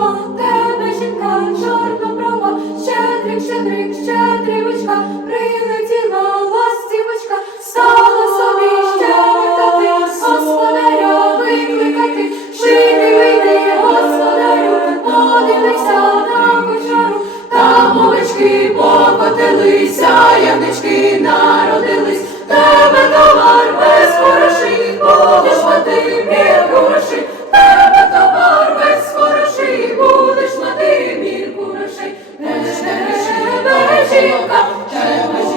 want that. Je suis encore,